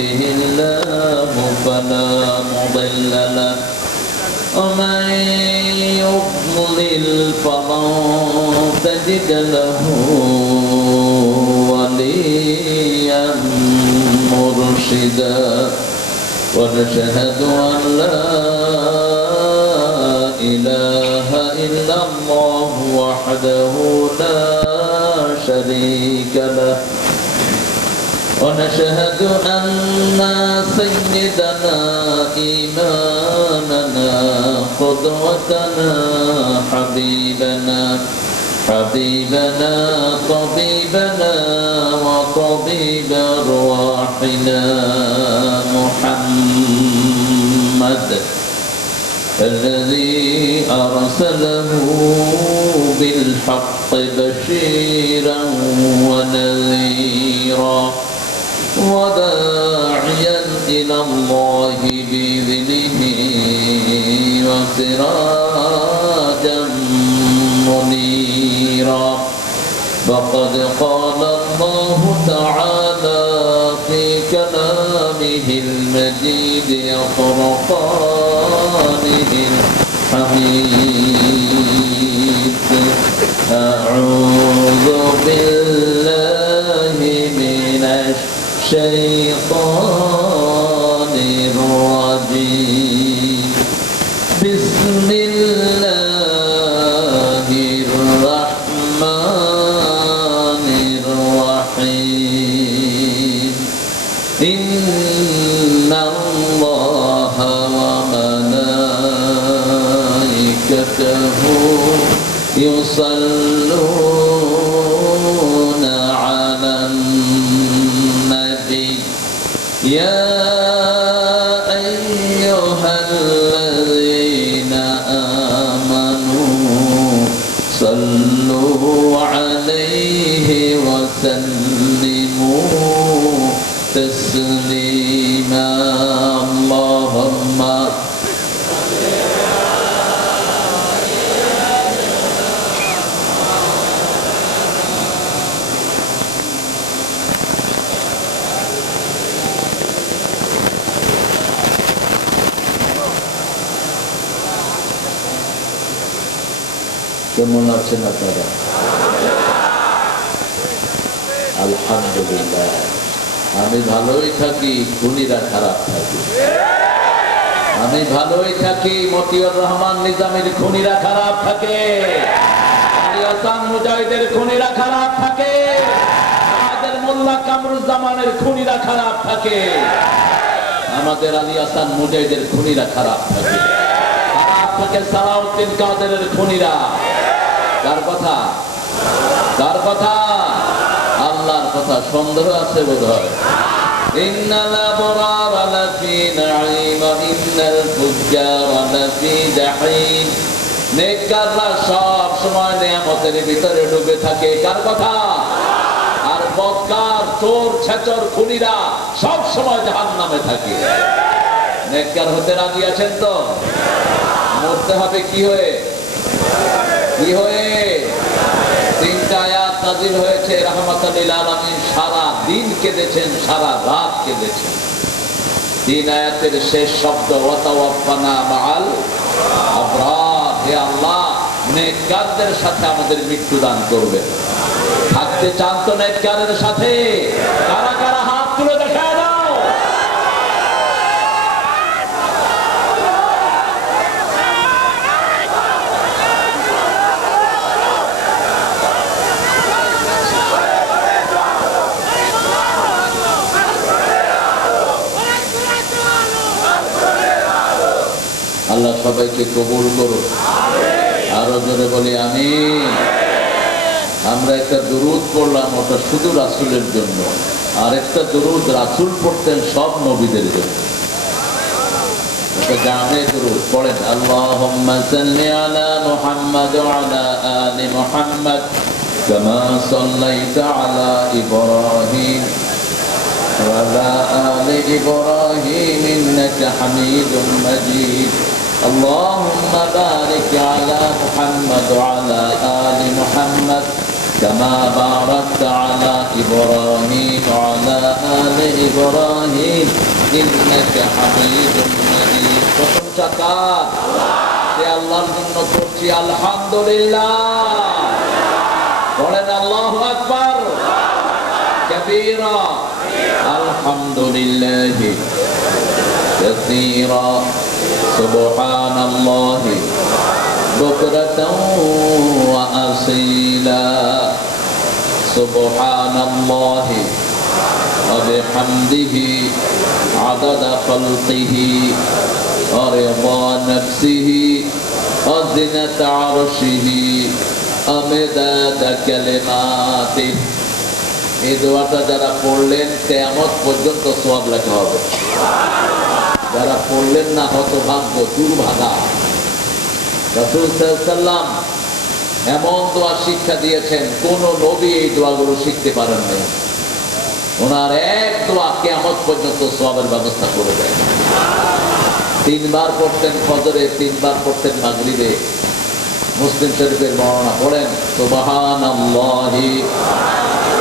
يهده الله فلا مضل له ومن يضلل فلن تجد له وليا مرشدا ونشهد أن لا إله إلا الله وحده لا شريك له ونشهد أن سيدنا إمامنا قدوتنا حبيبنا طبيبنا وطبيب أرواحنا محمد الذي أرسله بالحق بشيرا ونذيرا وداعيا إلى الله بإذنه وسراجا منيرا فقد قال الله تعالى في كلامه المجيد وفرقانه الحميد أعوذ بالله من الشيطان الرجيم بسم الله الرحمن الرحيم إن الله وملائكته يصلون على النبي يا أيها الذين آمنوا صلوا عليه وسلموا تسليما اللهم কেমন আছেন আপনারা? আলহামদুলিল্লাহ আমি ভালোই থাকি, খুনিরা খারাপ থাকে। আমি ভালোই থাকি, মতিউর রহমান নিজামীর খুনিরা খারাপ থাকে, আলী হাসান মুজাহিদের খুনিরা খারাপ থাকে, আমাদের মোল্লা কামরুজ্জামানের খুনিরা খারাপ থাকে, আমাদের আলী হাসান মুজাহিদের খুনিরা খারাপ থাকে, খারাপ থাকে সালাউদ্দিন কাদেরের খুনিরা। কার কথা? কার কথা? আল্লাহর কথা। সন্দেহ আছে বোধহয়। ইন্নাল আবরারা লাফি নাঈম ওয়া ইন্নাল ফুজ্জারা লাফি জাহিম। নেককাররা সব সময় নিয়ামতের ভিতরে ডুবে থাকে। কার কথা? আর বদকার, চোর, ছেচর, খুনিরা সব সময় জাহান্নামে থাকে। নেককার হতে রাজি আছেন তো? মরতে হবে কি হয়ে? কি হয়ে? তিনটা আয়াত নাযিল হয়েছে রাহমাতাল লিল আলামিন। সারা দিন কেঁদেছেন, সারা রাত কেঁদেছেন। তিন আয়াতের শেষ শব্দ ওয়াতাওয়াফানা মাআল আবরার। হে আল্লাহ, নেককারদের সাথে আমাদের মৃত্যু দান করবেন। থাকতে চান তো নেককারের সাথে? কারা কারা হাত তুলে দেখায় দাও। আল্লাহ সবাইকে কবুল করুন। আরো জোরে বলি আমিন। আমরা একটা দুরূদ পড়লাম, ওটা শুধু রাসূলের জন্য। আর একটা দুরূদ রাসূল পড়তেন সব নবীদের জন্য। ওটা জামে দুরূদ পড়েন। আল্লাহুম্মা সাল্লি আলা মুহাম্মাদ ওয়া আলা আলি মুহাম্মাদ কামা সাল্লাইতা আলা ইব্রাহিম ওয়া আলা আলি ইব্রাহিম ইন্নাকা হামিদুম মাজিদ। اللهم بارك على محمد وعلى آل محمد كما باركت على إبراهيم وعلى آل إبراهيم إنك حميد مجيد প্রশংসা কার? সে আল্লাহর জন্য করছি আলহামদুলিল্লাহ। বলেন আল্লাহু আকবার কাবীরা আলহামদুলিল্লাহি কাসীরা সুবহানাল্লাহি বুকরাতাও ওয়া আসীলা সুবহানাল্লাহি ওয়া বিহামদিহি আদাদা খালকিহি ওয়া রিদা নাফসিহি ওয়া জিনাতা আরশিহি ওয়া মিদাদা কালিমাতিহি। এই দোয়াটা যারা পড়লেন কিয়ামত পর্যন্ত সওয়াব লেখা হবে। যারা পড়লেন না হতভাগ্য, দুর্ভাগা। রাসূল সাল্লাল্লাহু আলাইহি ওয়াসাল্লাম এমন দোয়া শিক্ষা দিয়েছেন, কোন নবী এই দোয়াগুলো শিখতে পারেন নাই। ওনার এক দোয়া কিয়ামত পর্যন্ত সওয়াবের ব্যবস্থা করে দেয়। 3 বার পড়তেন ফজরে, 3 বার পড়তেন মাগরিবে। মুসলিম শরীফের বর্ণনা পড়েন, সুবহানাল্লাহি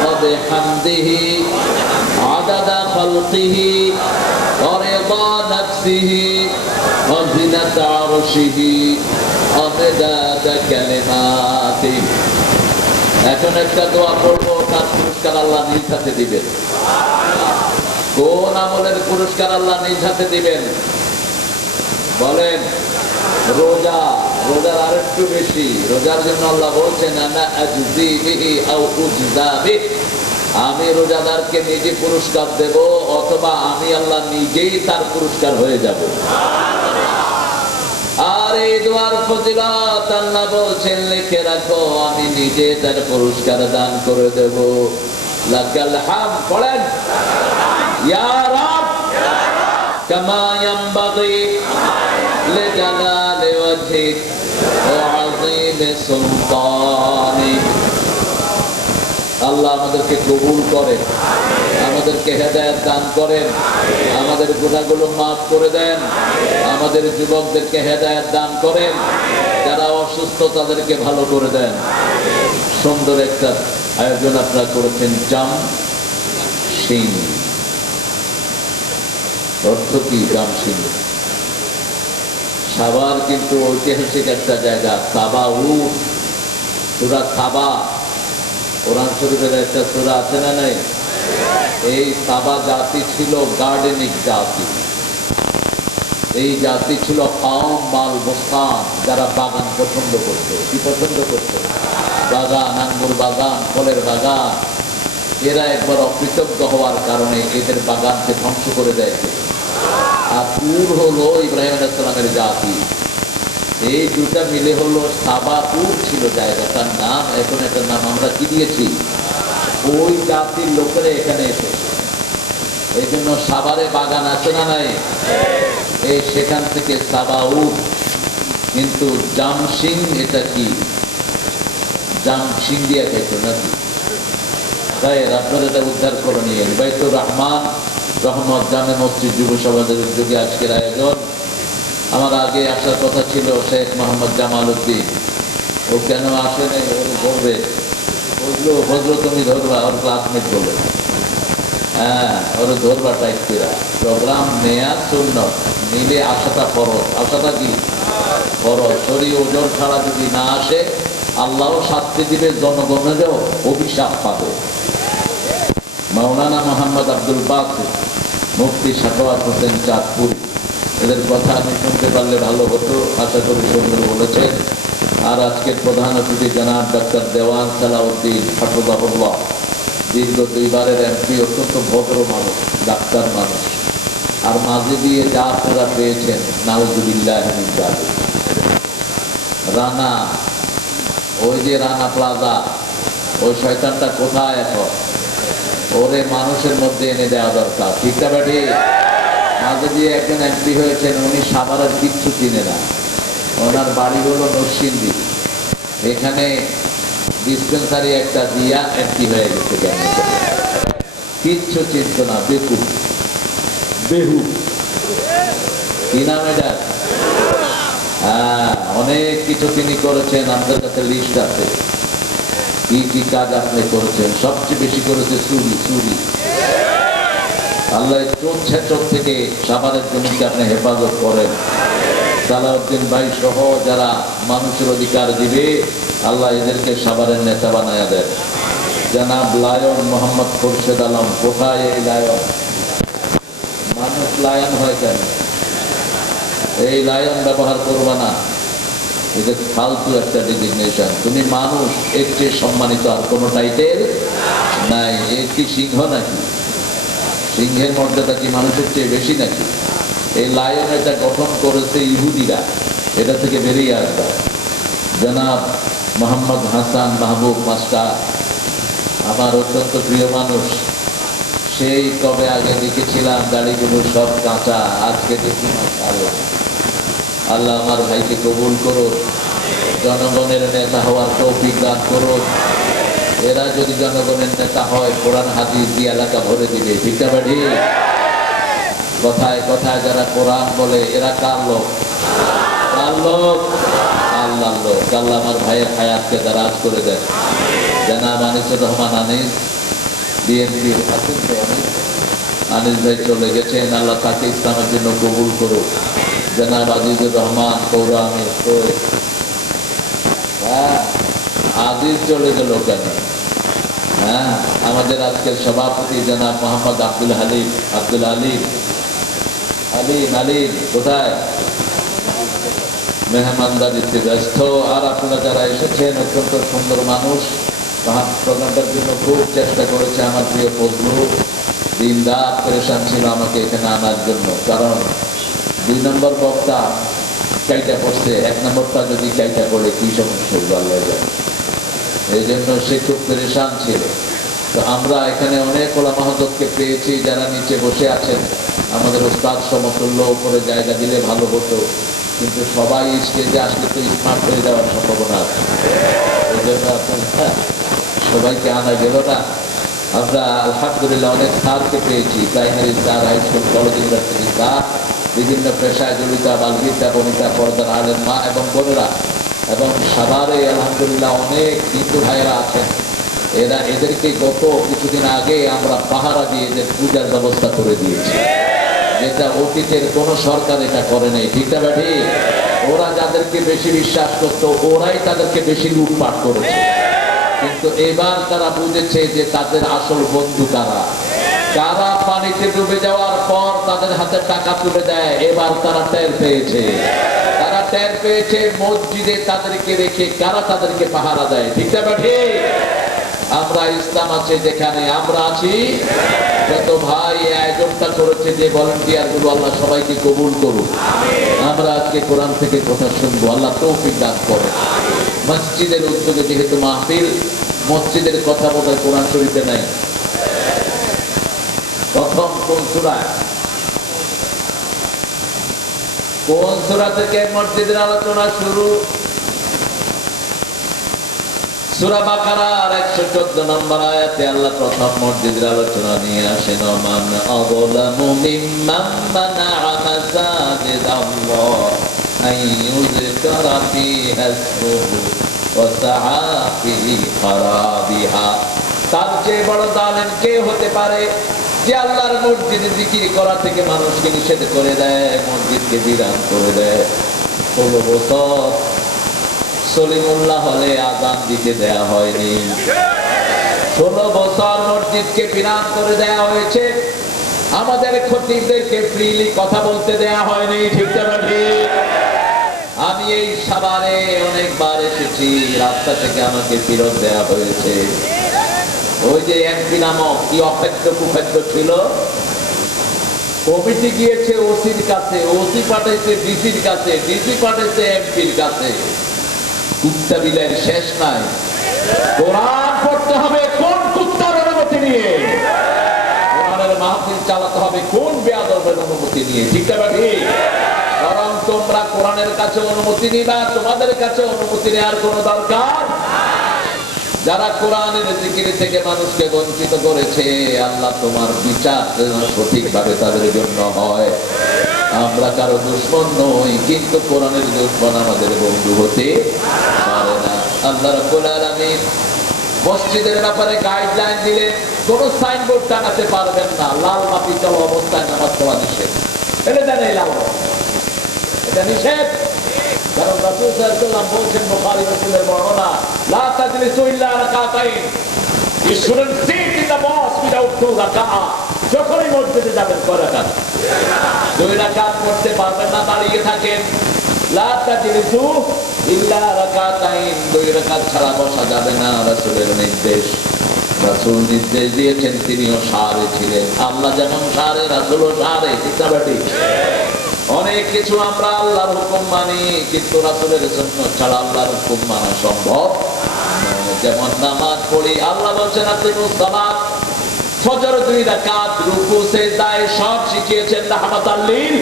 ওয়া বিহামদিহি আদাদা খালকিহি ওয়া রিদা নাফসিহি ওয়া জিনাতা আরশিহি ওয়া মিদাদা কালিমাতিহি। এখন একটা দোয়া পড়বো, তার পুরস্কার আল্লাহ নিজ হাতে দিবেন। কোন আমলের পুরস্কার আল্লাহ নিজ হাতে দিবেন? বলেন রোজা। রোজার আরেকটু বেশি। রোজার জন্য আল্লাহ বলছেন, আনা আজজি বিহি আও উজজা বিহি। আমি রোজাদারকে নিজে পুরস্কার দেব, অথবা আমি আল্লাহ নিজেই তার পুরস্কার হয়ে যাব। আর এই দোয়ার ফজিলত আল্লাহ বলছেন, লিখে রাখো, আমি নিজে তার পুরস্কার দান করে দেব। লাকাল হামদ। পড়েন, ইয়া রাব কামা ইয়ানবাগি লিজালালি ওয়াজহিক ওয়া আযীমি সুলতানিক। আল্লাহ আমাদেরকে কবুল করেন, আমাদেরকে হেদায়েত দান করেন, আমাদের গুনাহগুলো মাফ করে দেন, আমাদের যুবকদেরকে হেদায়েত দান করেন, যারা অসুস্থ তাদেরকে ভালো করে দেন। সুন্দর একটা আয়োজন আপনারা করেছেন, জাম সিং। অর্থ কি জাম সিং? সাভার কিন্তু ঐতিহাসিক একটা জায়গা। সাবা উট, সূরা সাবা, কোরআন শরীফের একটা সূরা আছে না নাই? এই সাবা জাতি ছিল গার্ডেনিক জাতি। এই জাতি ছিল কাওম মাল বস্তান, যারা বাগান পছন্দ করতো। কি পছন্দ করতো? বাগান, আঙ্গুর বাগান, ফলের বাগান। এরা একবার অকৃতজ্ঞ হওয়ার কারণে এদের বাগানকে ধ্বংস করে দেয়। আর উর হলো ইব্রাহিম আলাইহিস সালামের জাতি। এই দুটা মিলে হলো সাবা উর ছিল জায়গাটার নাম। এখন এটার নাম আমরা কি দিয়েছি? ওই জাতির লোকেরা এখানে এসেছে। এই জন্য সাভারে বাগান আছে না নাই? এই সেখান থেকে সাবা উর। কিন্তু জামসিং এটা কি? জামসিং দিয়ে খেত নাকি? তাই আপনারা এটা উদ্ধার করে নিয়ে বাইতুর রহমান রহমত জামে মসজিদ যুব সমাজের উদ্যোগে আজকের আয়োজন। আমার আগে আসার কথা ছিল শেখ মোহাম্মদ জামাল উদ্দিন। ও কেন আসেনি? ওর বলবে বজলো তুমি ধরবা, ওর ক্লাসমেট বলে। হ্যাঁ, ওর ধরবা টাইপ করা। প্রোগ্রাম নেয়া সুন্নত, মিলে আসাটা ফরজ। আসাটা কি ফরজ? শরীর ওজন ছাড়া যদি না আসে আল্লাহও শাস্তি দিবে, জনগণেরও অভিশাপ পাবে। মাওলানা মোহাম্মদ আব্দুল বাসিত, মুফতি সাখাওয়াত হোসেন চাঁদপুরি, এদের কথা আমি শুনতে পারলে ভালো হতো। আশা করি সুন্দর বলেছেন। আর আজকের প্রধান অতিথি জনাব ডক্টর দেওয়ান সালাউদ্দিন হাফিজাহুল্লাহ, দীর্ঘ 2 বারের এমপি, অত্যন্ত ভদ্র মানুষ, ডাক্তার মানুষ। আর মাঝে দিয়ে যা আপনারা পেয়েছেন, নাউজুবিল্লাহ মিন যালিক। রানা, ওই যে রানা প্লাজা, ওই শয়তানটা কোথায় এখন? ওরে মানুষের মধ্যে এনে দেওয়া দরকার। ঠিকটা বেটি? মাঝে দিয়ে একজন এমপি হয়েছেন, উনি সাভারের কিচ্ছু চিনে না। ওনার বাড়ি হলো নরসিংদী। এখানে ডিসপেন্সারি একটা দিয়া এমপি হয়ে গেছে। কিচ্ছু চিনত না, বেকুব বেহু। কি নাম এটা? হ্যাঁ, অনেক কিছু তিনি করেছেন, আমাদের কাছে লিস্ট আছে। কি কি কাজ আপনি করেছেন? সবচেয়ে বেশি করেছে চুরি। চুরি। আল্লাহ চোর ছেচর থেকে সাভারের জমিকে আপনি হেফাজত করেন। সালাউদ্দিন ভাই সহ যারা মানুষের অধিকার দিবে, আল্লাহ এদেরকে সাভারের নেতা বানায়া দেন। জনাব লায়ন মোহাম্মদ খোরশেদ আলম, কোথায় এই লায়ন? মানুষ লায়ন হয় কেন? এই লায়ন ব্যবহার করবা না, এটা ফালতু একটা ডিজিগনেশন। তুমি মানুষ, এর চেয়ে সম্মানিত আর কোন টাইটেল নাই। এর কি সিংহ নাকি? সিংহের মর্যাদা কি মানুষের চেয়ে বেশি নাকি? এই লায়ন এটা গঠন করেছে ইহুদিরা, এটা থেকে বেরিয়ে আসবে। জনাব মোহাম্মদ হাসান মাহবুব মাস্টার আমার অত্যন্ত প্রিয় মানুষ। সেই কবে আগে দেখেছিলাম দাড়িগুলো সব কাঁচা, আজকে দেখি আরো। আল্লাহ আমার ভাইকে কবুল করো, জনগণের নেতা হওয়ার তৌফিক দান করো। এরা যদি জনগণের নেতা হয়, কোরআন হাদিস দিয়ে এলাকা ভরে দিবে। ঠিক না বাড়ি? কথায় কথায় যারা কোরআন বলে, এরা কার লোক? কার লোক? আল্লাহর লোক। আল্লাহ আমার ভাইয়ের হায়াতকে দারাজ করে দেন। জনাব আনিসুর রহমান আনিস, বিএনপি আনিস ভাই চলে গেছেন, আল্লাহ তাকে ইসলামের জন্য কবুল করুক। জনাব আজিজুর রহমান কৌরা আমির, আজিজ চলে গেল কেন? হ্যাঁ, আমাদের আজকের সভাপতি জনাব মোহাম্মদ আব্দুল হালিম, আব্দুল আলিম, আলিম আলিম কোথায়? মেহমানদারিতে ব্যস্ত। আর আপনারা যারা এসেছেন, অত্যন্ত সুন্দর মানুষ, প্রোগ্রামটার জন্য খুব চেষ্টা করেছে আমার প্রিয় ফজলু। দিন রাত পরেশান ছিল আমাকে এখানে আনার জন্য, কারণ 2 নম্বর বক্তা কাইটা পড়ছে, 1 নম্বরটা যদি কাইটা পড়ে কি সমস্যা আল্লাহ জানে। এই জন্য সে খুব পরেশান ছিল। তো আমরা এখানে অনেক ওলামা হযরতকে পেয়েছি যারা নিচে বসে আছেন। আমাদের ওস্তাদ সমতুল্য উপরে জায়গা দিলে ভালো হতো, কিন্তু সবাই স্টেজে আসলে তো স্মার্ট হয়ে যাওয়ার সম্ভাবনা আছে। এই জন্য আপনার সবাইকে আনা গেল না। আমরা আলহামদুলিল্লাহ অনেক স্যারকে পেয়েছি, primary sir, high school, college, university sir, বিভিন্ন পেশায় জড়িত বালবিদ্যা, বনিতা, পর্দার আলেম মা এবং বোনেরা, এবং সাভারে আলহামদুলিল্লাহ অনেক হিন্দু ভাইয়েরা আছেন। এদেরকে গত কিছুদিন আগে আমরা পাহারা দিয়ে এদের পূজার ব্যবস্থা করে দিয়েছি, যেটা অতীতের কোন সরকার এটা করে নেই। ঠিক না ব্যাঠি? ওরা যাদেরকে বেশি বিশ্বাস করতো, ওরাই তাদেরকে বেশি লুটপাট করেছে। কিন্তু এবার তারা বুঝেছে যে তাদের আসল বন্ধু কারা। কারা পানিতে ডুবে যাওয়ার পর তাদের হাতে টাকা তুলে দেয়, এবার তারা টের পেয়েছে। তারা টের পেয়েছে মসজিদে তাদেরকে রেখে কারা তাদেরকে পাহারা দেয়। ঠিক না ব্যাঠি? আমরা ইসলাম আছে যেখানে, আমরা আছি। যত ভাই আয়োজনটা করেছে, যে ভলান্টিয়ার গুলো, আল্লাহ সবাইকে কবুল করুন। আমরা আজকে কোরআন থেকে কথা শুনবো, আল্লাহ তৌফিক দান করে। মসজিদের উদ্যোগে যেহেতু মাহফিল, মসজিদের কথা বোধহয় কোরআন শরীফে নাই। প্রথম কোন সূরা? কোন সূরা থেকে মসজিদের আলোচনা শুরু? সূরা বাকারার 114 নম্বর আয়াতে আল্লাহ প্রথম মসজিদের আলোচনা নিয়ে আসেন। মান আযলামু মিম্মান মানাআ মাসাজিদাল্লাহ আইয়ুযকারা ফীহা ইসমুহু ওয়া সাআ ফী খারাবিহা। তার চেয়ে বড় জালেম কে হতে পারে যে আল্লাহর মসজিদে জিকির করা থেকে মানুষকে নিষেধ করে দেয়, মসজিদকে বিরান করে দেয়। 16 বছর সলিমুল্লাহ হলে আযান দিতে দেয়া হয়নি। 16 বছর মসজিদকে বিরান করে দেয়া হয়েছে। আমাদের খতিবদেরকে ফ্রিলি কথা বলতে দেয়া হয়নি। ঠিক না ঠিক? আমি এই সাভারে অনেকবার এসেছি, রাস্তা থেকে আমাকে ফিরত দেয়া হয়েছে। ওই যে এমপি নামক কি অপেক্ষ কুপেক্ষ ছিল, কমিটি গিয়েছে ওসির কাছে, ওসি পাঠাইছে ডিসির কাছে, ডিসি পাঠাইছে এমপির কাছে। কুত্তা বিলের শেষ নাই। কোরআন পড়তে হবে কোন কুত্তার অনুমতি নিয়ে? কোরআনের মাহফিল চালাতে হবে কোন বেয়াদবের অনুমতি নিয়ে? ঠিক না ঠিক? কারণ তোমরা কোরআনের কাছে অনুমতি নিবা, তোমাদের কাছে অনুমতি নেওয়ার কোন দরকার। যারা কোরআনের জিকির থেকে মানুষকে বঞ্চিত করেছে, আল্লাহ তোমার বিচার সঠিকভাবে তাদের জন্য হয়। আমরা কারো দুশমন নই, কিন্তু কোরআনের দুশমন আমাদের বন্ধু হতে পারে না। আল্লাহ রাব্বুল আলামিন মসজিদের ব্যাপারে গাইডলাইন দিলেন, কোন সাইনবোর্ড টাঙাতে পারবেন না, লাল বাতি চলো অবস্থায় নামাজ পড়া নিষেধ। এটা জানে লাল, এটা নিষেধ। কারণ রাসূল সাল্লাল্লাহু আলাইহি ওয়াসাল্লাম বলেছেন, বুখারী মুসলিমের বর্ণনা, লা তাজলিসু ইল্লা রাকাতাইন, you shouldn't sit in the mosque without 2 রাকাত। যখনই মসজিদে যাবেন কয় রাকাত? 2 রাকাত পড়তে পারবেন না, দাঁড়িয়ে থাকেন। লা তাজলিসু ইল্লা রাকাতাইন, 2 রাকাত ছাড়া বসা যাবে না, রাসূলের নির্দেশ। রাসূল নির্দেশ দিয়েছেন, তিনিও শারে ছিলেন। আল্লাহ যেমন শারে, রাসূলও শারে, ঠিক না ঠিক? অনেক কিছু আমরা আল্লাহর হুকুম মানি, কিন্তু রাসূলের সুন্নাত ছাড়া আল্লাহর হুকুম মানা সম্ভব নয়। যেমন নামাজ পড়ি, আল্লাহ বলছেন আকিমুস সালাত, ফজর 2 রাকাত, রুকু সিজদায় সব শিখিয়েছেন রাহমাতাল লিল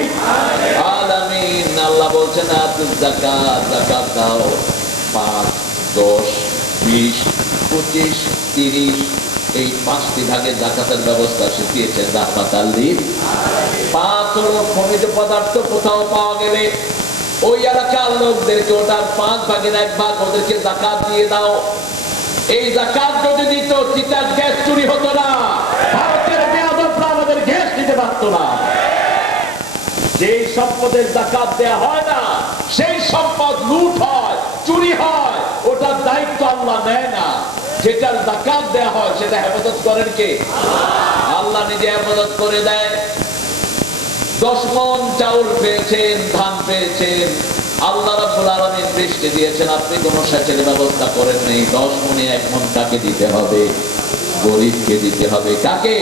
আলামিন। আল্লাহ বলছেন আতুজ যাকাত, যাকাত দাও। 5, 10, 20, 25, 30, এই 5টি ভাগে যাকাতের ব্যবস্থা শিখিয়েছেন রাহমাতাল লিল। 5 হলো খনিজ পদার্থ, কোথাও পাওয়া গেলে ওই এলাকার লোকদেরকে ওটার 5 ভাগের 1 ভাগ ওদেরকে যাকাত দিয়ে দাও। এই যাকাত যদি দিত, চিটার গ্যাস চুরি হতো না, ভারতের বেয়াদবরা আমাদের গ্যাস দিতে পারত না। যেই সম্পদের যাকাত দেয়া হয় না, সেই সম্পদ লুট হয়, চুরি হয়, ওটার দায়িত্ব আল্লাহ নেয় না। যেটার যাকাত দেয়া হয় সেটা হেফাজত করেন কে? আল্লাহ নিজে হেফাজত করে দেয়। 10 মণ চাউল পেয়েছেন, ধান পেয়েছেন, আল্লাহ রাব্বুল আলামিন বৃষ্টি দিয়েছেন, আপনি কোনো সেচের ব্যবস্থা করেন নেই। 10 মণে 1 মণ কাকে দিতে হবে? গরিবকে দিতে হবে। কাকে?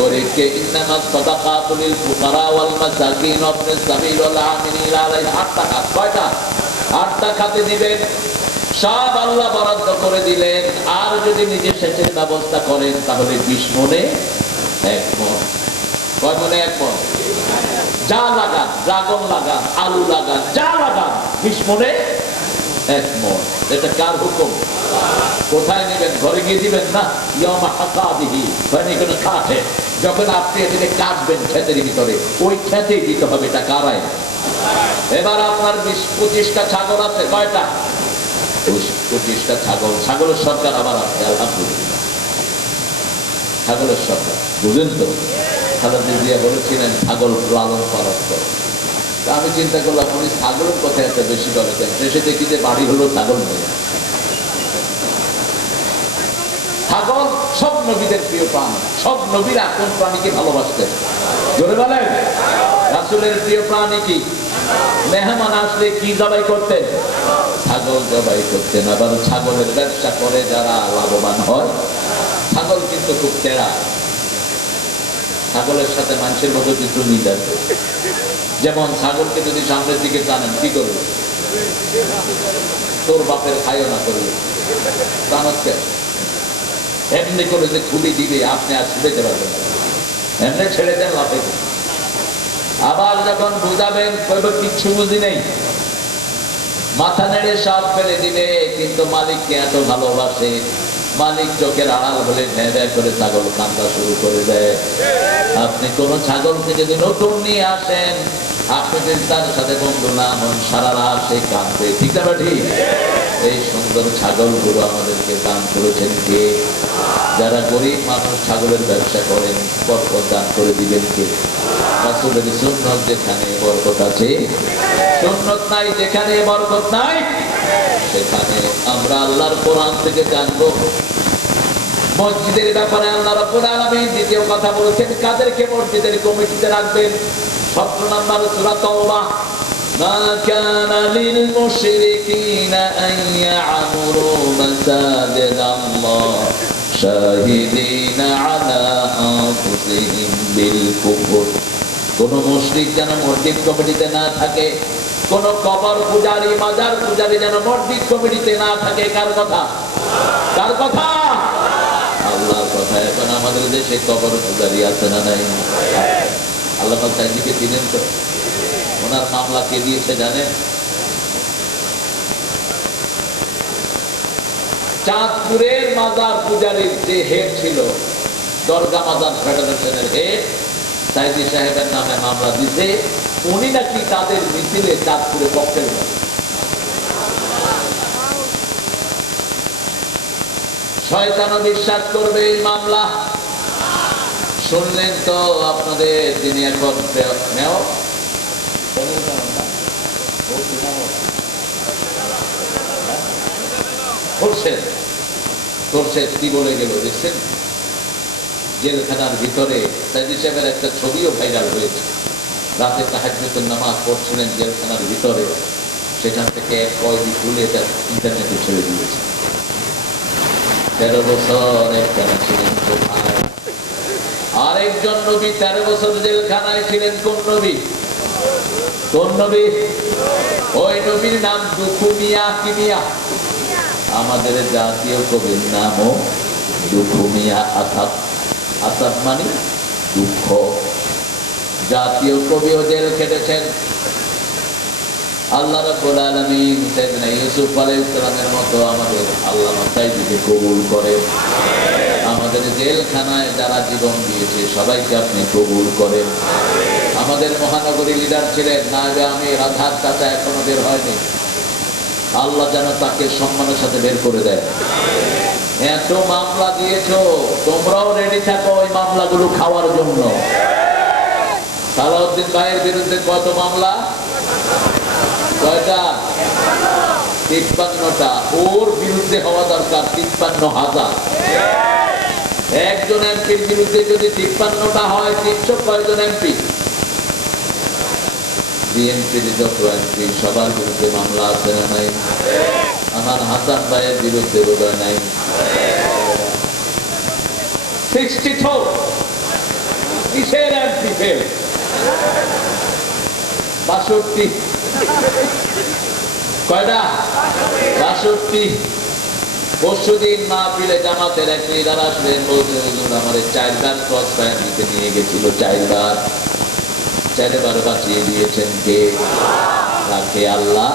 গরিবকে। ইন্নামাস সাদাকাতু লিল ফুকারা ওয়াল মাসাকিন ওয়া ইবনিস সাবিল ওয়াল আমিলিনা আলাইহা। 8 টাকা। কয়টা? 8টা খাতে দিবেন। সব আল্লাহ বরাদ্দ করে দিলেন। আর যদি নিজে সেচের ব্যবস্থা করেন, তাহলে 20 মণে 1 মণ। কয় মণে 1 মণ? যা লাগান, ড্রাগন লাগান, আলু লাগান, যা লাগান, 20 মণে 1 মণ। এটা কার হুকুম? কোথায় নেবেন? ঘরে গিয়ে দিবেন না? ইয়ামা হাসাদিহি, মানে কোনো কাঠে যখন আপনি এটাকে কাটবেন ক্ষেতের ভিতরে, ওই ক্ষেতেই দিতে হবে। এটা কার আইন? এবার আপনার 20-25টা ছাগল আছে, কয়টা? 25টা ছাগল। ছাগলের সরকার আবার আছে, আলহামদুলিল্লাহ, ছাগলের সরকার। বুঝলেন তো? খালেদা জিয়া বলেছিলেন ছাগল লালন পালন করে। আমি চিন্তা করলাম, উনি ছাগলের কথা এত বেশি বলেছেন, শেষে দেখি যে বাড়ি হলো ছাগল নেই। ছাগল সব নবীদের প্রিয় প্রাণী। সব নবীরা কোন প্রাণীকে ভালোবাসতেন? জোরে বলেন। রাসূলের প্রিয় প্রাণী কি? মেহমান আসলে কি জবাই করতেন? ছাগল জবাই করতেন। আবার ছাগলের ব্যবসা করে যারা লাভবান হয়, ছাগল কিন্তু খুব তেড়া। ছাগলের সাথে মানুষের মতো কিছু মিল আছে। যেমন ছাগলকে যদি সামনের দিকে টানেন, কি করবে? তোর বাপের খাইও না করবে, টানচ্ছে এমনি করে যে খুবই দিবে, আপনি আর ছুটেতে পারবেন না, এমনি ছেড়ে দেন লাফে। আবার যখন বুঝাবেন, কইবে কিচ্ছু বুঝি নেই, মাথা নেড়ে সব ফেলে দিবে। কিন্তু মালিককে এত ভালোবাসে, মালিক চোখের আড়াল হলে ভেবে করে ছাগল কান্দা শুরু করে দেয়। আপনি কোন ছাগলকে যদি নতুন নিয়ে আসেন, আপনি যদি তার সাথে বন্ধু না হন, সারা রাত সে কাঁদবে। ঠিক না ঠিক? এই সুন্দর ছাগলগুলো আমাদেরকে দান করেছেন কে? যারা গরিব মানুষ ছাগলের ব্যবসা করেন, বরকত দান করে দিবেন কে? রাসূলের সুন্নাত যেখানে বরকত আছে, সুন্নাত নাই যেখানে বরকত নাই, সেখানে আমরা আল্লাহর কোরআন থেকে জানবো। মসজিদের ব্যাপারে আল্লাহ রাব্বুল আলামিন দ্বিতীয় কথা বলেছেন, কাদেরকে মসজিদের কমিটিতে রাখবেন। 17 নম্বর সূরা তাওবা, মা কানা লিল মুশরিকিনা আন ইয়া'মুরু মাসাজিদাল্লাহ শাহিদিনা আলা আনফুসিহিম বিল কুফর। কোন মুশরিক যেন মসজিদ কমিটিতে না থাকে, কোন কবর পূজারী, মাজার পূজারী যেন মসজিদ কমিটিতে না থাকে। কার কথা? কার কথা? আল্লাহর কথা। এখন আমাদের দেশে কবর পূজারী আছে না নাই? আল্লাহ সাইদিকে চিনেন তো? ওনার মামলা কে দিয়েছে জানেন? চাঁদপুরের মাজার পূজারীর যে হেড ছিল, দরগা মাজার ফেডারেশনের হেড, সাইদি সাহেবের নামে মামলা দিতে। উনি নাকি তাদের মিছিলে চাঁদপুরে পক্ষের। শয়তানও বিশ্বাস করবে এই মামলা। শুনলেন তো আপনাদের যিনি এখন মেয়র খোরশেদ কি বলে গেল দেখছেন? জেলখানার ভিতরে সাইদি সাহেবের একটা ছবিও ভাইরাল হয়েছে। রাতে তাহাজ্জুদের নামাজ পড়ছিলেন জেলখানার ভিতরে, সেখান থেকে এক কয়েদি তুলে তার ইন্টারনেটে ছেড়ে দিয়েছে। 13 বছর একখানা ছিলেন কোথায়? আরেকজন নবী 13 বছর জেলখানায় ছিলেন। কোন নবী? কোন নবী? ওই নবীর নাম দুখু মিয়া। কি মিয়া? আমাদের জাতীয় কবির নামও দুখু মিয়া। আসাদ। আসাদ মানে দুঃখ। জাতীয় কবিও জেল খেটেছেন। আল্লাহ রাব্বুল আলামিন সাইয়েদনা ইউসুফ আলাইহিস সালামের মতো আমাদের আল্লামা সাইদিকে কবুল করে। আমাদের জেলখানায় যারা জীবন দিয়েছে সবাইকে আপনি কবুল করেন। আমাদের মহানগরী লিডার ছিলেন নায়েবে আমির রাধার চাচা, এখনো বের হয়নি। আল্লাহ যেন তাকে সম্মানের সাথে বের করে দেয়। এত মামলা দিয়েছ, তোমরাও রেডি থাকো ওই মামলাগুলো খাওয়ার জন্য। সালাউদ্দিন ভাইয়ের বিরুদ্ধে কত মামলা? কয়টা? 53টা। ওর বিরুদ্ধে হওয়া দরকার 53,000। একজন এমপির বিরুদ্ধে যদি 53টা হয়, 300 কয়জন এমপি? বিএনপির যত এমপি সবার বিরুদ্ধে মামলা আছে না নাই? আমার হাসান ভাইয়ের বিরুদ্ধে বোধহয় নাই। 64 কিসের এমপি ফেল? 62। কয়টা? 62। পরশুদিন মাহফিলে জামাতের এক লিডার আসলেন, বলতে হুজুর আমার 4বার ক্রস ফায়ার দিতে নিয়ে গেছিল। 4বার বাঁচিয়ে দিয়েছেন কে? তাকে আল্লাহ।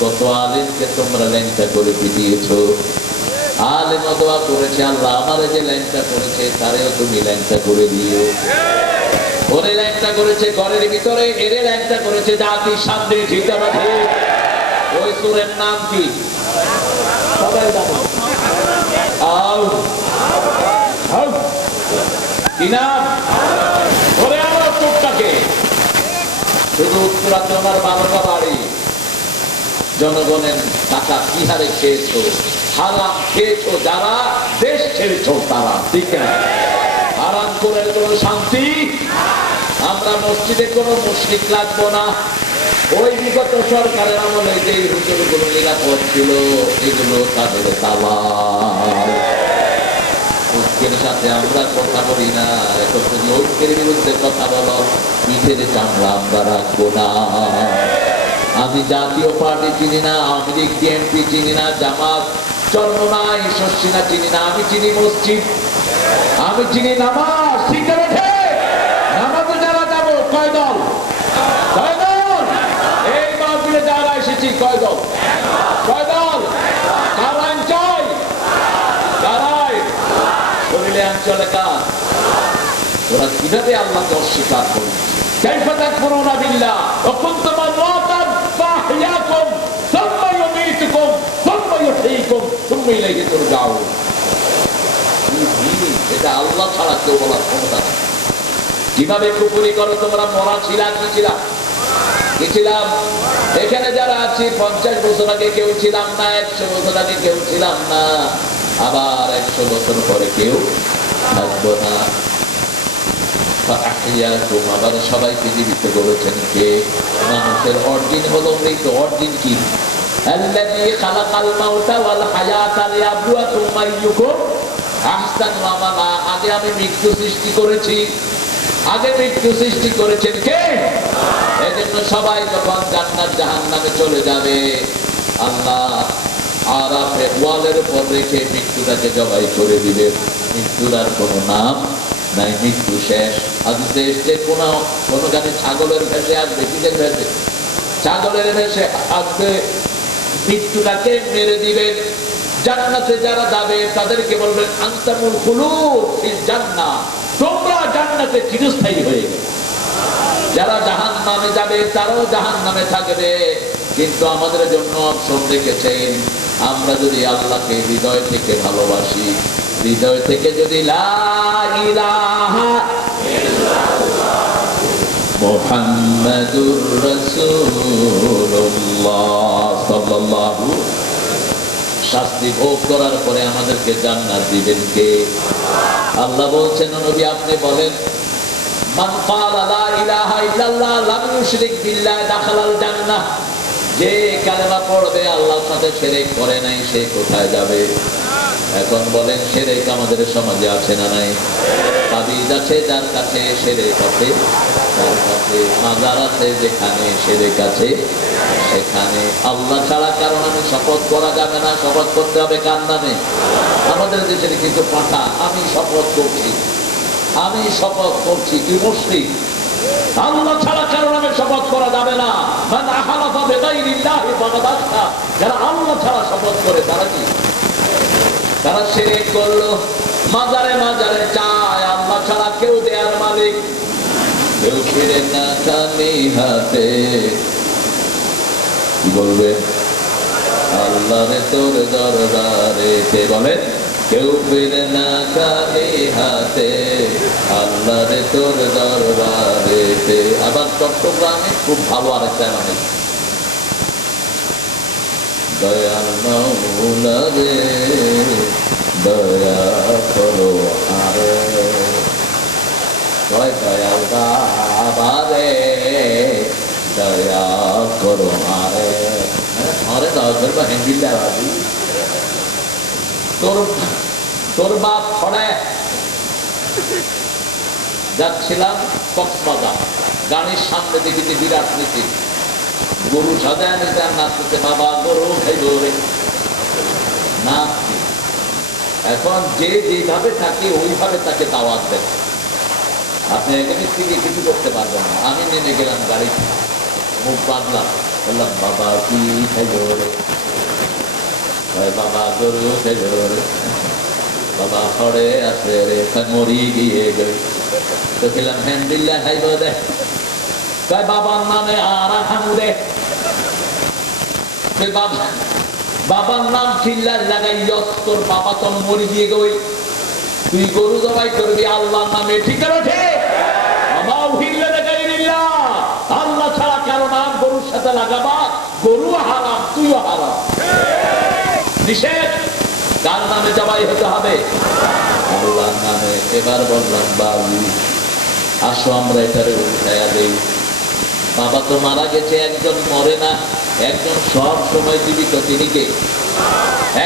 কত আলেমকে তোমরা ল্যাংটা করে পিটিয়েছ। আলেম দোয়া করেছে, আল্লাহ আমার যে ল্যাংটা করেছে তারেও তুমি ল্যাংটা করে দিও। ওরে ল্যাংটা করেছে ঘরের ভিতরে, এর ল্যাংটা করেছে জাতির সামনে। ঠিক না ঠিক? ওই সূরার নাম কি? সবাই জানো। কি নাম? ওরে আমার চোখটাকে শুধু উত্তরাতে ওনার বারোটা বাড়ি। জনগণের টাকা কি হারে খেয়েছো, হারাম খেয়েছো যারা, দেশ ছেড়েছো তারা। ঠিক না? হারাম করে কোনো শান্তি। আমরা মসজিদে কোনো মুশরিক লাগবো না। ওই বিগত সরকারের আমলে যে হুজুরগুলো নিরাপদ ছিল, এগুলো তাদের দালাল। ঐক্যের সাথে আমরা কথা বলি না। এখন যদি ঐক্যের বিরুদ্ধে কথা বলো, পিঠের চামড়া আমরা রাখবো না। আমি জাতীয় পার্টি চিনি না, আওয়ামী লীগ বিএনপি চিনি না, জামাত চরমনাই শর্ষিনা চিনি না। আমি চিনি মসজিদ, আমি চিনি নামাজ। ঠিক আছে? নামাজে যারা যাবো কয় দল? কয় দল? এই মাহফিলে যারা এসেছি কয় দল? কয় দল? কার আইন চাই? কারাই শরীরে অঞ্চলে কার? ওরা কিভাবে আল্লাহকে অস্বীকার করবে? কাইফা তাকফুরুনা বিল্লাহ ওয়া কুনতুম আমওয়াতান ফাহইয়াকুম সুম্মা ইউমীতুকুম সুম্মা ইউহয়ীকুম সুম্মা ইলাইহি তুরজাউন। এটা আল্লাহ ছাড়া কেউ বলার ক্ষমতা নেই। কিভাবে কুফরি করো তোমরা? মরা ছিলা কি ছিলাম? কি ছিলাম? এখানে যারা আছি 50 বছর আগে কেউ ছিলাম না, 100 বছর আগে কেউ ছিলাম না, আবার 100 বছর পরে কেউ থাকবো না। আবার সবাইকে জীবিত করেছেন কে? মানুষের অরিজিন হলো মৃত। অরিজিন কি? আল্লাযী খালাকাল মাউতা ওয়াল হায়াতা লিয়াবলুয়াকুম আইয়ুকুম আহসানু আমালা। আগে আমি মৃত্যু সৃষ্টি করেছি। আগে মৃত্যু সৃষ্টি করেছেন কে? এজন্য সবাই যখন জান্নাত জাহান্নামে চলে যাবে, আল্লাহ আরাফে ওয়ালের উপর রেখে মৃত্যুটাকে জবাই করে দিবে। মৃত্যুর আর কোনো নাম নাই, মৃত্যু শেষ। হাদিসে এসেছে কোন গানে ছাগলের ভেসে আসবে। কিসের ভেসে? ছাগলের ভেসে আসবে। মৃত্যুটাকে মেরে দিবেন। জান্নাতে যারা যাবে তাদেরকে বলবেন আনতামুল খুলুদ ফিল জান্নাহ, তোমরা জান্নাতে চিরস্থায়ী হয়ে গেলে। যারা জাহান্নামে যাবে তারাও জাহান্নামে থাকবে, কিন্তু আমাদের জন্য অপশন রেখেছেন আমরা যদি আল্লাহকে হৃদয় থেকে ভালোবাসি, হৃদয় থেকে যদি লা ইলাহা মুহাম্মাদুর রাসূলুল্লাহ সাল্লাল্লাহু, শাস্তি ভোগ করার পরে আমাদেরকে জান্নাত দিবেন কে? আল্লাহ বলছেন, নবী আপনি বলেন, মান ক্বালা লা ইলাহা ইল্লাল্লাহ লাম ইউশরিক বিল্লাহি দাখালাল জান্নাহ, যে কালেমা পড়বে আল্লাহর সাথে শিরক করে নাই সে কোথায় যাবে? এখন বলেন, শিরক আমাদের সমাজে আছে না নাই? তাবিজ আছে যার কাছে শিরক আছে, যার কাছে মাজার আছে যেখানে শিরক আছে সেখানে আল্লাহ ছাড়া কারো নামে শপথ করা যাবে না। শপথ করতে হবে কার নামে? আমাদের দেশের কিছু পাঠা, আমি শপথ করছি, আমি শপথ করছি, কি মুশরিক? আল্লাহ ছাড়া কারো নামে শপথ করা যাবে না। মান আহলাফা বিগাইরিল্লাহি ফাকাদ আশরাকা, যারা আল্লাহ ছাড়া শপথ করে তারা কি? তারা শিরক করলো। মাজারে মাজারে চায়, আল্লাহ ছাড়া কেউ দেয়ার মালিক, কেউ ফিরে না খালি হাতে। কি বলবে? আল্লাহ রে তোর দরবারে তে, বলেন, কেউ ফিরে না খালি হাতে, আল্লাহ রে তোর দরবারে তে। আবার চট্টগ্রামে খুব ভালো আরেকটা মানে, দয়াল মাওলা রে দয়া করো আরে, দয়াল বাবা রে দয়া করো আরে, আরে দয়া করবা হিন্দিটা বাবু। তোর বাপ ছড়ে যাচ্ছিলাম কক্সবাজার, গাড়ির সামনে দেখেছি বিরাট মিছিল, গরু সাজায় নিতে আর নাচতেছে, বাবা গরু খাইব রে নাচছি। এখন যে যেভাবে থাকে ওইভাবে তাকে দাওয়াত দেন, আপনি এখানে থেকে কিছু করতে পারবেন না। আমি নেমে গেলাম গাড়ি, মুখ বাঁধলাম, বললাম বাবা কি খাইব রে? বাবা গরু খাইব রে, বাবা খড়ে আছে রে, মরি গিয়ে গই তো খেলাম হ্যান্ডিল্লা খাইব দে, বাবার নামে আর খামু দে। বাবার নাম চিল্লার লাগাই, তোর বাবা তো মরি গিয়ে গই, তুই গরু জবাই করবি আল্লাহর নামে, ঠিক আছে? আল্লাহ ছাড়া কারো নাম গরুর সাথে লাগাবা, গরু হারাম, তুইও হারাম, নিষেধ। কার নামে জবাই হতে হবে? আল্লাহর নামে। এবার বললাম বাবু আসো আমরা এটারে উঠাইয়া দেই। বাবা তো মারা গেছে, একজন মরে না, একজন সব সময় জীবিত, তিনি কে?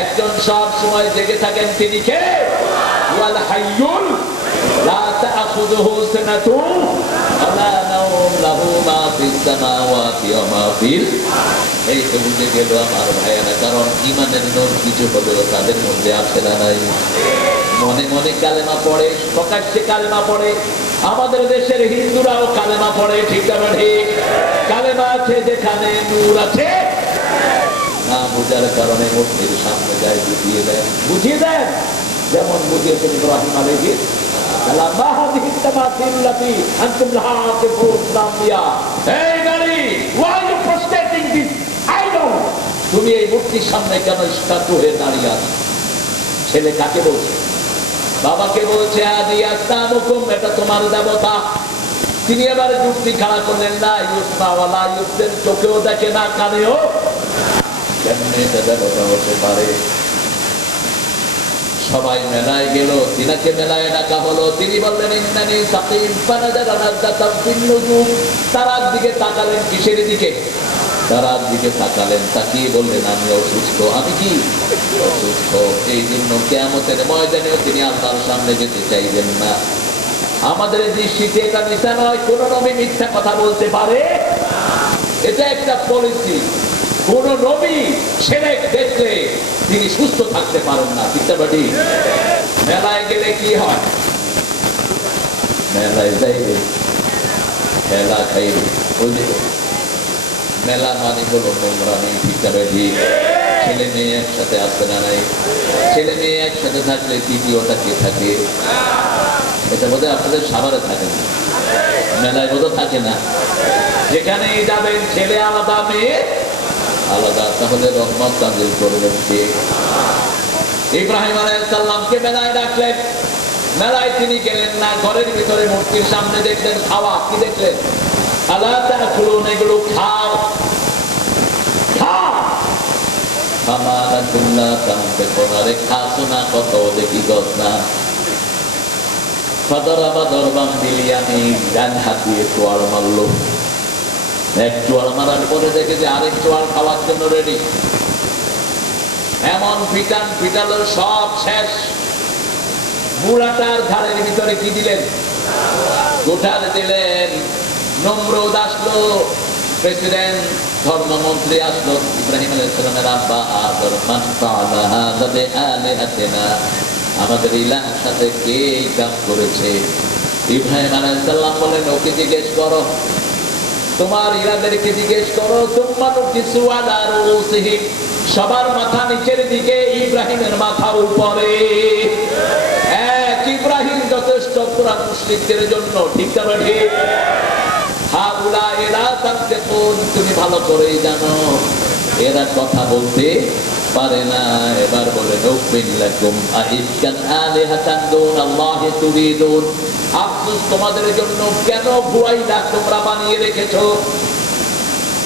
একজন সব সময় জেগে থাকেন, তিনি কে? ওয়াল হাইয়ুল লা তাখুযুহু সিনাতুন ওয়ালা নাওম, লাহু মা ফিস সামাওয়াতি ওয়া মা ফিল। এই তো বুঝে গেল আমার ভাইয়েরা, কারণ ঈমানের নূর কিছু হলেও তাদের মধ্যে আসে না নাই। মনে মনে কালেমা পড়ে, প্রকাশ্যে কালেমা পড়ে। আমাদের দেশের হিন্দুরাও কালেমা পড়ে, ঠিক না ঠিক? কালেমা আছে যেখানে নূর আছে, না বুঝার কারণে মূর্তির সামনে যায়, বুঝিয়ে দেন, বুঝিয়ে দেন। যেমন বুঝিয়েছেন ইব্রাহিম আলাইহিস সালাম, মা হাযিহি তামাসিল লাতী আনতুম লাহা আকিফুন সামিয়া, এই গাড়ি why you prostrating this idol, তুমি এই মূর্তির সামনে কেন স্ট্যাচু হয়ে দাঁড়িয়ে আছো? ছেলে কাকে বলছে? বাবাকে বলছে আদি আসতামুকুম, এটা তোমার দেবতা। তিনি এবার যুক্তি খাড়া করলেন, না ইউসমা ওয়ালা ইউসের, চোখেও দেখে না কানেও, কেমনে এটা দেবতা হতে পারে? সবাই মেলায় গেল, তিনাকে মেলায় ডাকা হলো। তিনি বললেন ইন্নানি সাকিম ফানাজারা নাযাতাম ফিন নুজুম, তারার দিকে তাকালেন। কিসের দিকে? তারার দিকে তাকালেন, তাকিয়ে বললেন আমি অসুস্থ। আমি কি অসুস্থ? এই জন্য কিয়ামতের ময়দানেও তিনি আল্লাহর সামনে যেতে চাইবেন না। আমাদের দৃষ্টিতে এটা মিথ্যা নয়, কোন নবী মিথ্যা কথা বলতে পারে? এটা একটা পলিসি। কোন নবী শিরক দেখলে তিনি সুস্থ থাকতে পারেন না, ঠিক না বাড়ি? মেলায় গেলে কি হয়? মেলায় যাইবে, খেলা খাইবে, বুঝলি? মেলা মানে হলো নোংরামি, ঠিক না বাড়ি? ছেলে মেয়ে একসাথে আসবে না নাই? ছেলে মেয়ে একসাথে থাকলে তৃতীয়টা কে থাকে? এটা বোধহয় আপনাদের সাভারে থাকে না, মেলায় বোধহয় থাকে না। যেখানেই যাবেন ছেলে আলাদা মেয়ে আলাদা, তাহলে রহমত নাযিল করবেন কে? ইব্রাহিম আলাইহিস সালামকে মেলায় ডাকলেন, মেলায় তিনি গেলেন না, ঘরের ভিতরে মূর্তির সামনে দেখলেন খাওয়া, কি দেখলেন? আলা তাকুলুন, এগুলো খাও খাও। ফামালাকুল্লাহ তামতে কোনারে খাসুনা কত দেখি গছ না। ফাদারাবা দরবান বিলিয়ানি, ডান হাত দিয়ে চোয়াল মারল। এক চোয়াল মারার পরে দেখে যে আরেক চোয়াল খাওয়ার জন্য রেডি। এমন পিটান পিটালো, সব শেষ। বুড়াটার ঘাড়ের ভিতরে কি দিলেন? কোঠার দিলেন। নমরুদ আসলো, প্রেসিডেন্ট, ধর্মমন্ত্রী আসলো। ইব্রাহিম আলাইহিস সালামের আব্বা আদর, মান ফাআলা হাযা বিআলিহাতিনা, আমাদের ইলাহের সাথে কে এই কাজ করেছে? ইব্রাহিম আলাইহিস সালাম বলেন, ওকে জিজ্ঞেস করো, তোমার ইরাদেরকে জিজ্ঞেস করো। তুম্মানু কিসু আলা রুসিহি, সবার মাথা নিচের দিকে, ইব্রাহিমের মাথা উপরে। এক ইব্রাহিম যথেষ্ট পুরা মুশরিকদের জন্য, ঠিক না ঠিক? হাউলা এরা তানতেকুন, তুমি ভালো করেই জানো এরা কথা বলতে পারে না। এবার বলে নউবিল্লাকুম আইফকান আলিহাতান দুনাল্লাহি তুরিদুন, আফসোস তোমাদের জন্য, কেন ভুয়াইলা তোমরা বানিয়ে রেখেছো?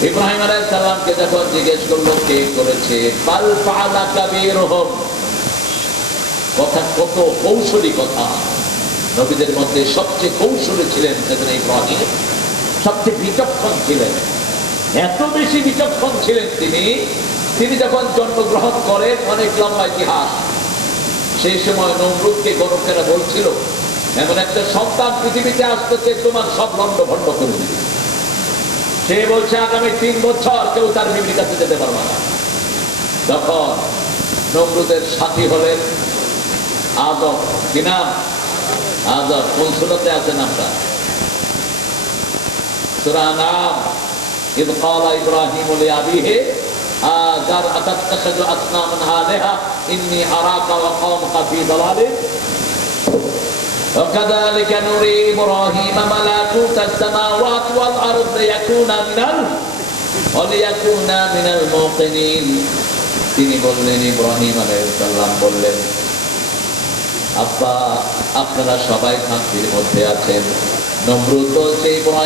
ইব্রাহিম আলাইহিস সালামকে যখন জিজ্ঞেস করলো কে করেছে, বাল ফাআলা কাবীরুহুম, কথা কত কৌশলী কথা। নবীদের মধ্যে সবচেয়ে কৌশলী ছিলেন সাইয়েদনা ইব্রাহিম, সবচেয়ে বিচক্ষণ ছিলেন। এত বেশি বিচক্ষণ ছিলেন তিনি যখন জন্মগ্রহণ করেন, অনেক লম্বা ইতিহাস। সেই সময় নমরুদকে গণকেরা বলছিল, এমন একটা সন্তান পৃথিবীতে আসতেছে, তোমার সব লন্ড ভন্ড করে দিবে। সে বলছে আগামী 3 বছর কেউ তার বিবির কাছে যেতে পারবে না। তখন নমরুদের সাথী হলেন আদম। কি নাম? আদম। কোন সূরাতে আছে নামটা? সূরা নাম। ইদ ক্বালা ইব্রাহিমু লিআবিহি আযার আতাত্তাখিযু আসনামান আলিহা ইন্নী আরাকা ওয়া কওমাকা ফী দালালিন وكذلك نري إبراهيم ملكوت السماوات والأرض وليكون من الموقنين। তিনি বললেন, ইব্রাহিম আলাইহিস সালাম বললেন, আব্বা আপনারা সবাই শান্তির মধ্যে আছেন। নমরুদ বলছে, ইব্রাহিম